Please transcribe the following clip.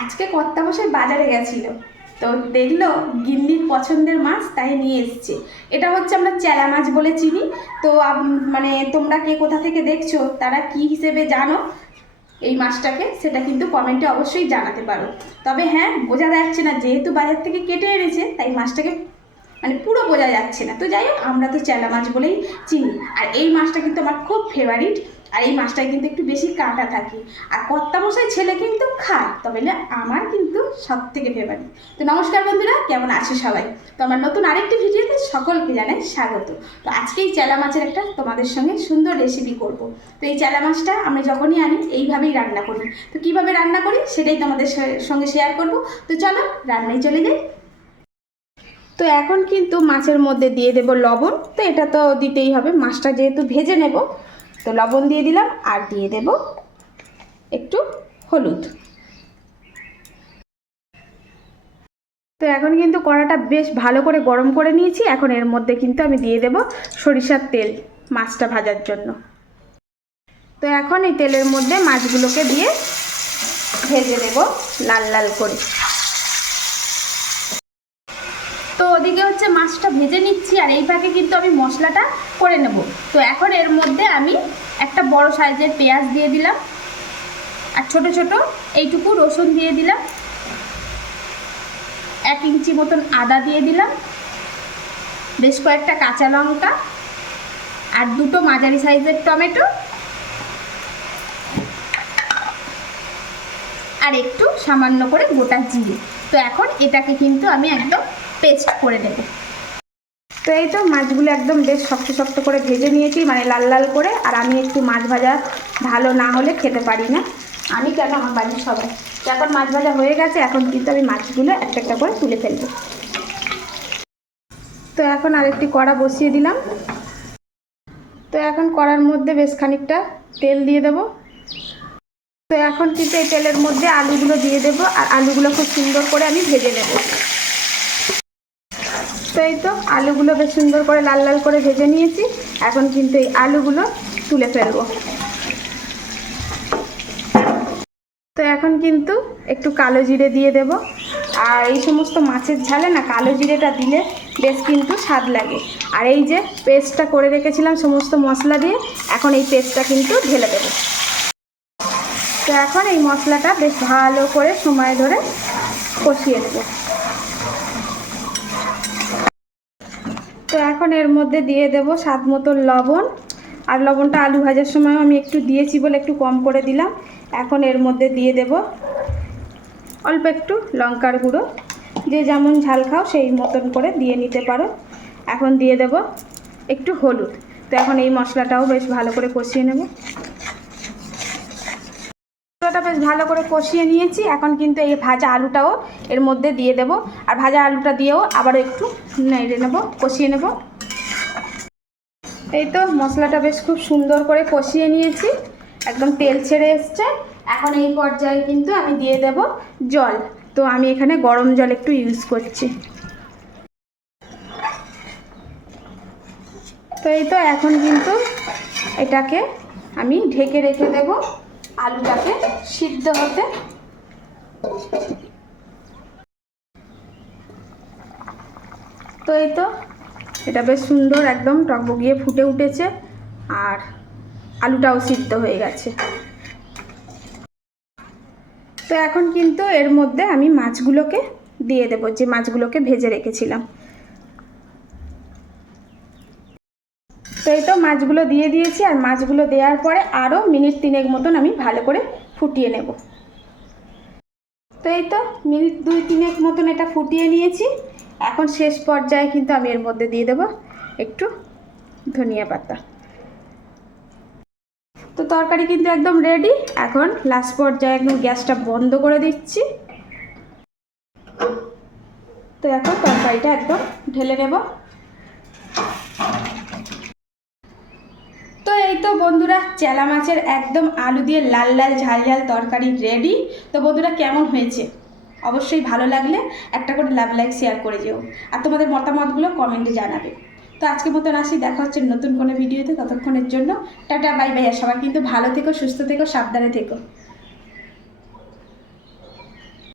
আজকে কর্তামশাই বাজারে গেছিল, তো দেখলো গিন্নির পছন্দের মাছ, তাই নিয়ে এসছে। এটা হচ্ছে আমরা চেলা মাছ বলে চিনি। তো মানে তোমরা কে কোথা থেকে দেখছো, তারা কি হিসেবে জানো এই মাছটাকে, সেটা কিন্তু কমেন্টে অবশ্যই জানাতে পারো। তবে হ্যাঁ, বোঝা যাচ্ছে না, যেহেতু বাজার থেকে কেটে এনেছে তাই মাছটাকে মানে পুরো বোঝা যাচ্ছে না। তো যাই হোক, আমরা তো চেলা মাছ বলেই চিনি। আর এই মাছটা কিন্তু আমার খুব ফেভারিট। আর এই মাছটায় কিন্তু একটু বেশি কাঁটা থাকে। আর কর্তামশাই ছেলে কিন্তু খায়, তবে না আমার কিন্তু সব থেকে ফেভারিট। তো নমস্কার বন্ধুরা, কেমন আছো সবাই? তো আমার নতুন আরেকটি ভিডিওতে সকলকে জানাই স্বাগত। তো আজকে এই চেলা মাছের একটা তোমাদের সঙ্গে সুন্দর রেসিপি করব। তো এই চেলা মাছটা আমি যখনই আনি এইভাবেই রান্না করি। তো কিভাবে রান্না করি সেটাই তোমাদের সঙ্গে শেয়ার করব। তো চলো রান্নায় চলে যাই। তো এখন কিন্তু মাছের মধ্যে দিয়ে দেব লবণ। তো এটা তো দিতেই হবে, মাছটা যেহেতু ভেজে নেব। তো লবণ দিয়ে দিলাম, আর দিয়ে দেব একটু হলুদ। তো এখন কিন্তু কড়াটা বেশ ভালো করে গরম করে নিয়েছি। এখন এর মধ্যে কিন্তু আমি দিয়ে দেব সরিষার তেল মাছটা ভাজার জন্য। তো এখন এই তেলের মধ্যে মাছগুলোকে দিয়ে ভেজে নেব লাল লাল করে। তো ওদিকে হচ্ছে মাছটা ভেজে নিচ্ছি, আর এই ফাঁকে কিন্তু আমি মশলাটা করে নেব। তো এখন এর মধ্যে আমি একটা বড় সাইজের পেঁয়াজ দিয়ে দিলাম, আর ছোট ছোট এইটুকু রসুন দিয়ে দিলাম, 1 ইঞ্চি মতন আদা দিয়ে দিলাম, বেশ কয়েকটা কাঁচা লঙ্কা, আর দুটো মাঝারি সাইজের টমেটো, আর একটু সামান্য করে গোটা জিরে। তো এখন এটাকে কিন্তু আমি একদম পেস্ট করে নেব। তো এই তো মাছগুলো একদম বেশ শক্ত শক্ত করে ভেজে নিয়েছি, মানে লাল লাল করে। আর আমি একটু মাছ ভাজা ভালো না হলে খেতে পারি না, আমি কেন আমার বাড়ির সবাই। তো এখন মাছ ভাজা হয়ে গেছে, এখন কিন্তু আমি মাছগুলো একটা একটা করে তুলে ফেলবো। তো এখন আরেকটি কড়া বসিয়ে দিলাম। তো এখন কড়ার মধ্যে বেশ খানিকটা তেল দিয়ে দেব। তো এখন কিন্তু এই তেলের মধ্যে আলুগুলো দিয়ে দেব, আর আলুগুলো খুব সুন্দর করে আমি ভেজে নেব। তো এই তো আলুগুলো বেশ সুন্দর করে লাল লাল করে ভেজে নিয়েছি। এখন কিন্তু এই আলুগুলো তুলে ফেলবো। তো এখন কিন্তু একটু কালো জিরে দিয়ে দেব। আর এই সমস্ত মাছের ঝালে না কালো জিরেটা দিলে বেশ কিন্তু স্বাদ লাগে। আর এই যে পেস্টটা করে রেখেছিলাম সমস্ত মশলা দিয়ে, এখন এই পেস্টটা কিন্তু ঢেলে দেব। তো এখন এই মশলাটা বেশ ভালো করে সময় ধরে কষিয়ে নেব। তো এখন এর মধ্যে দিয়ে দেব স্বাদ মতো লবণ। আর লবণটা আলু ভাজার সময় আমি একটু দিয়েছি বলে একটু কম করে দিলাম। এখন এর মধ্যে দিয়ে দেব অল্প একটু লঙ্কার গুঁড়ো, যে যেমন ঝাল খাও সেই মতন করে দিয়ে নিতে পারো। এখন দিয়ে দেব একটু হলুদ। তো এখন এই মশলাটাও বেশ ভালো করে কষিয়ে নেব। মশলাটা বেশ ভালো করে কষিয়ে নিয়েছি। এখন কিন্তু এই ভাজা আলুটাও এর মধ্যে দিয়ে দেব, আর ভাজা আলুটা দিয়েও আবার একটু নেড়ে নেব, কষিয়ে নেব। এই তো মশলাটা বেশ খুব সুন্দর করে কষিয়ে নিয়েছি, একদম তেল ছেড়ে এসছে। এখন এই পর্যায়ে কিন্তু আমি দিয়ে দেব জল। তো আমি এখানে গরম জল একটু ইউজ করছি। তো এই তো এখন কিন্তু এটাকে আমি ঢেকে রেখে দেব আলুটাকে সিদ্ধ হতে। তো এই তো এটা বেশ সুন্দর একদম টকবগিয়ে ফুটে উঠেছে, আর আলুটাও সিদ্ধ হয়ে গেছে। তো এখন কিন্তু এর মধ্যে আমি মাছগুলোকে দিয়ে দেব, যে মাছগুলোকে ভেজে রেখেছিলাম। তো এই তো মাছগুলো দিয়ে দিয়েছি, আর মাছগুলো দেওয়ার পরে আরও মিনিট 3 মতন আমি ভালো করে ফুটিয়ে নেব। তো এই তো মিনিট 2-3 মতন এটা ফুটিয়ে নিয়েছি। এখন শেষ পর্যায়ে কিন্তু আমি এর মধ্যে দিয়ে দেব একটু ধনিয়া পাতা। তো তরকারি কিন্তু একদম রেডি। এখন লাস্ট পর্যায়ে একদম গ্যাসটা বন্ধ করে দিচ্ছি। তো এখন তরকারিটা একদম ঢেলে নেব। তো এই তো বন্ধুরা, চেলা মাছের একদম আলু দিয়ে লাল লাল ঝাল ঝাল তরকারি রেডি। তো বন্ধুরা, কেমন হয়েছে অবশ্যই ভালো লাগলে একটা করে লাভ লাইক শেয়ার করে যেও, আর তোমাদের মতামতগুলো কমেন্টে জানাবে। তো আজকের মতন আসি, দেখা হচ্ছে নতুন কোনো ভিডিওতে। ততক্ষণের জন্য টাটা বাই বাই। আর সবাই কিন্তু ভালো থেকো, সুস্থ থেকো, সাবধানে থেকো।